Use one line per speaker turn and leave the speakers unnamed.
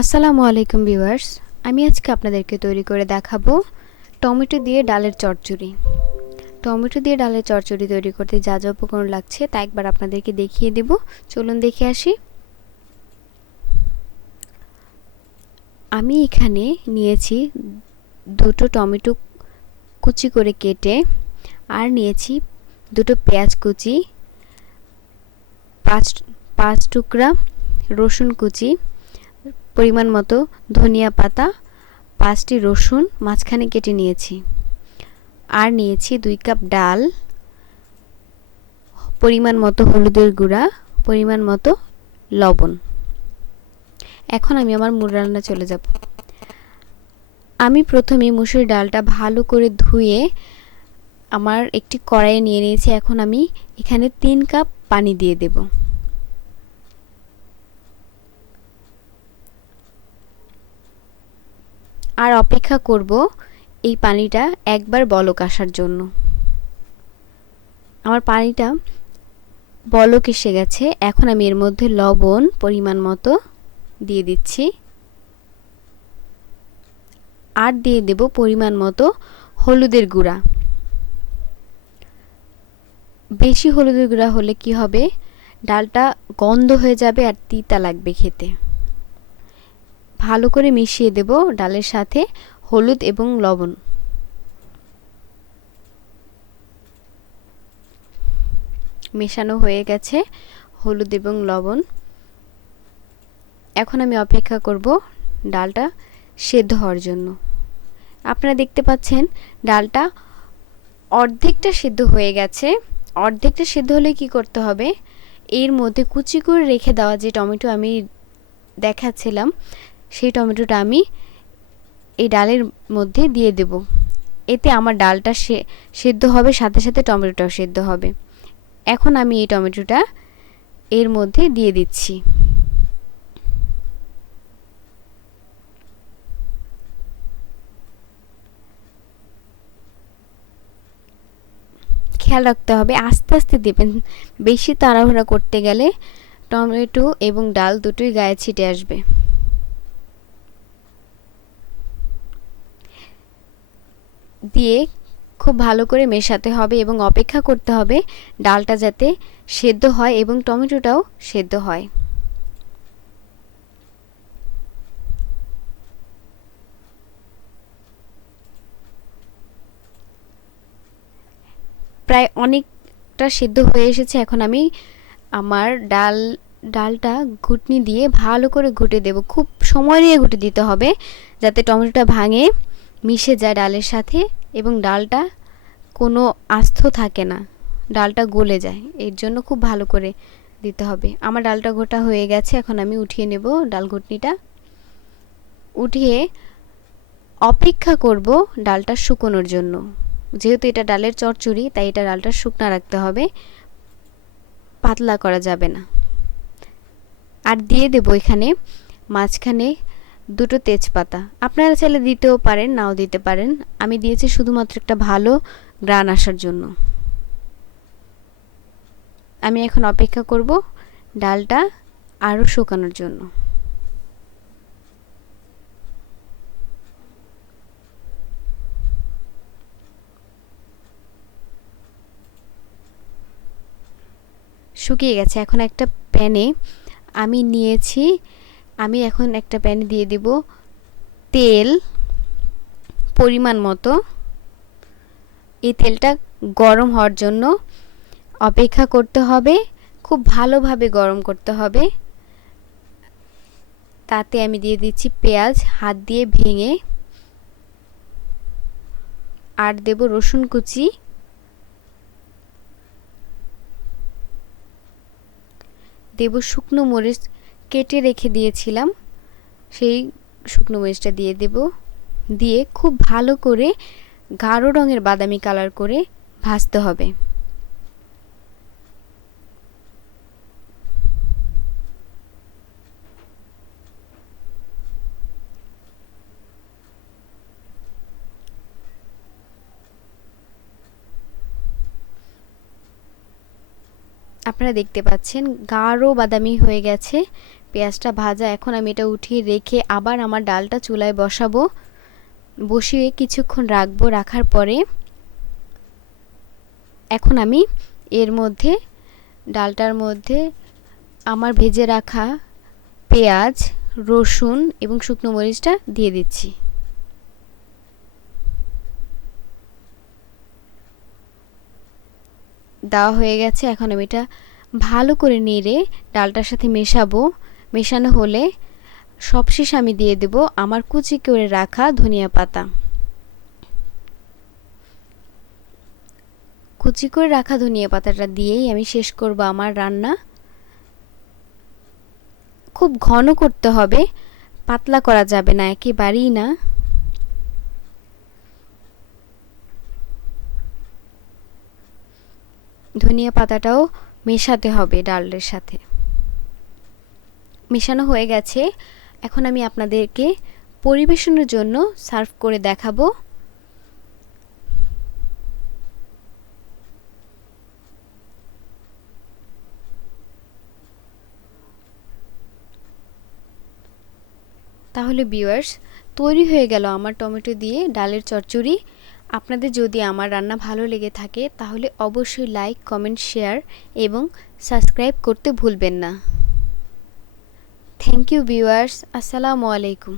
আসসালামু আলাইকুম ভিউয়ার্স, আমি আজকে আপনাদেরকে তৈরি করে দেখাবো টমেটো দিয়ে ডালের চচ্চড়ি। টমেটো দিয়ে ডালের চচ্চড়ি তৈরি করতে যা যা উপকরণ লাগছে তা একবার আপনাদেরকে দেখিয়ে দেব। চলুন দেখে আসি। আমি এখানে নিয়েছি দুটো টমেটো কুচি করে কেটে আর নিয়েছি দুটো পেঁয়াজ কুচি, পাঁচ পাঁচ টুকরা রসুন কুচি। পরিমাণ মতো ধনিয়া পাতা, পাঁচটি রসুন মাঝখানে কেটে নিয়েছি। আর নিয়েছি দুই কাপ ডাল, পরিমাণ মতো হলুদের গুঁড়া, পরিমাণ মতো লবণ। এখন আমি আমার মুর রান্না চলে যাব। আমি প্রথমে মুসুর ডালটা ভালো করে ধুয়ে আমার একটি কড়াইয়ে নিয়ে নিয়েছি। এখন আমি এখানে তিন কাপ পানি দিয়ে দেবো। আর অপেক্ষা করব এই পানিটা একবার বলক আসার জন্য। আমার পানিটা বলক এসে গেছে। এখন আমি এর মধ্যে লবণ পরিমাণ মতো দিয়ে দিচ্ছি। আর দিয়ে দেব পরিমাণ মতো হলুদের গুঁড়া। বেশি হলুদের গুঁড়া হলে কি হবে? ডালটা গন্ধ হয়ে যাবে আর তিতা লাগবে খেতে। ভালো করে মিশিয়ে দেব ডালের সাথে হলুদ এবং লবণ। মেশানো হয়ে গেছে হলুদ এবং লবণ। এখন আমি অপেক্ষা করব ডালটা সেদ্ধ হওয়ার জন্য। আপনারা দেখতে পাচ্ছেন ডালটা অর্ধেকটা সেদ্ধ হয়ে গেছে। অর্ধেকটা সেদ্ধ হলে কি করতে হবে? এর মধ্যে কুচি করে রেখে দেওয়া যে টমেটো আমি দেখাচ্ছিলাম সেই টমেটোটা আমি এই ডালের মধ্যে দিয়ে দেব। এতে আমার ডালটা সেদ্ধ হবে, সাথে সাথে টমেটোটাও সেদ্ধ হবে। এখন আমি এই টমেটোটা এর মধ্যে দিয়ে দিচ্ছি। খেয়াল রাখতে হবে, আস্তে আস্তে দেবেন। বেশি তাড়াহুড়া করতে গেলে টমেটো এবং ডাল দুটোই গায়ে ছিটে আসবে। দিয়ে খুব ভালো করে মেশাতে হবে এবং অপেক্ষা করতে হবে ডালটা যাতে সেদ্ধ হয় এবং টমেটোটাও সেদ্ধ হয়। প্রায় অনেকটা সেদ্ধ হয়ে এসেছে। এখন আমি আমার ডাল, ডালটা ঘুটনি দিয়ে ভালো করে ঘুটে দেব। খুব সময় নিয়ে ঘুটে দিতে হবে যাতে টমেটোটা ভাঙে। মিশে যায় ডালের সাথে এবং ডালটা কোনো আস্থ থাকে না। ডালটা গলে যায়। এর জন্য খুব ভালো করে দিতে হবে। আমার ডালটা গোটা হয়ে গেছে, এখন আমি উঠিয়ে নেব ডাল ঘুটনিটা। উঠিয়ে অপেক্ষা করব ডালটা শুকোনোর জন্য। যেহেতু এটা ডালের চচ্চড়ি, তাই এটা ডালটা শুকনা রাখতে হবে। পাতলা করা যাবে না। আর দিয়ে দেব এখানে মাঝখানে দুটো তেজপাতা। আপনারা চাইলে দিতেও পারেন, নাও দিতে পারেন। আমি দিয়েছি শুধুমাত্র একটা ভালো গ্রান আসার জন্য। আমি এখন অপেক্ষা করব ডালটা আরও শুকানোর জন্য। শুকিয়ে গেছে। এখন একটা প্যানে আমি নিয়েছি আমি এখন একটা প্যানে দিয়ে দিব। তেল, পরিমাণ মতো। এই তেলটা গরম হওয়ার জন্য অপেক্ষা করতে হবে। খুব ভালোভাবে গরম করতে হবে। তাতে আমি দিয়ে দিচ্ছি পেঁয়াজ, হাত দিয়ে ভেঙে। আর দেব রসুন কুচি। দেব শুকনো মরিচ কেটে রেখে দিয়েছিলাম। সেই শুকনো মরিচটা দিয়ে দেব। দিয়ে খুব ভালো করে গাঢ় রঙের বাদামি কালার করে ভাজতে হবে। আপনারা দেখতে পাচ্ছেন গাঢ় বাদামি হয়ে গেছে। পেঁয়াজটা ভাজা, এখন আমি এটা উঠিয়ে রেখে আবার আমার ডালটা চুলায় বসাবো। বসিয়ে কিছুক্ষণ রাখব রাখার পরে। এখন আমি এর মধ্যে, ডালটার মধ্যে আমার ভেজে রাখা পেঁয়াজ, রসুন এবং শুকনো মরিচটা দিয়ে দিচ্ছি। দেওয়া হয়ে গেছে, এখন আমি এটা ভালো করে নেড়ে ডালটার সাথে মেশাবো। মেশানো হলে সবশেষ আমি দিয়ে দেব আমার কুচি করে রাখা ধনিয়া পাতা। কুচি করে রাখা ধনিয়া পাতাটা দিয়েই আমি শেষ করব আমার রান্না। খুব ঘন করতে হবে, পাতলা করা যাবে না, একেবারেই না। ধনিয়া পাতাটাও মেশাতে হবে ডালের সাথে। মেশানো হয়ে গেছে। এখন আমি আপনাদেরকে পরিবেশনের জন্য সার্ভ করে দেখাবো। তাহলে বিওয়ার্স তৈরি হয়ে গেল আমার টমেটো দিয়ে ডালের চচ্চড়ি। আপনাদের যদি আমার রান্না ভালো লেগে থাকে, তাহলে অবশ্যই লাইক, কমেন্ট, শেয়ার এবং সাবস্ক্রাইব করতে ভুলবেন না। থ্যাংক ইউ ভিউয়ার্স আসসালামু আলাইকুম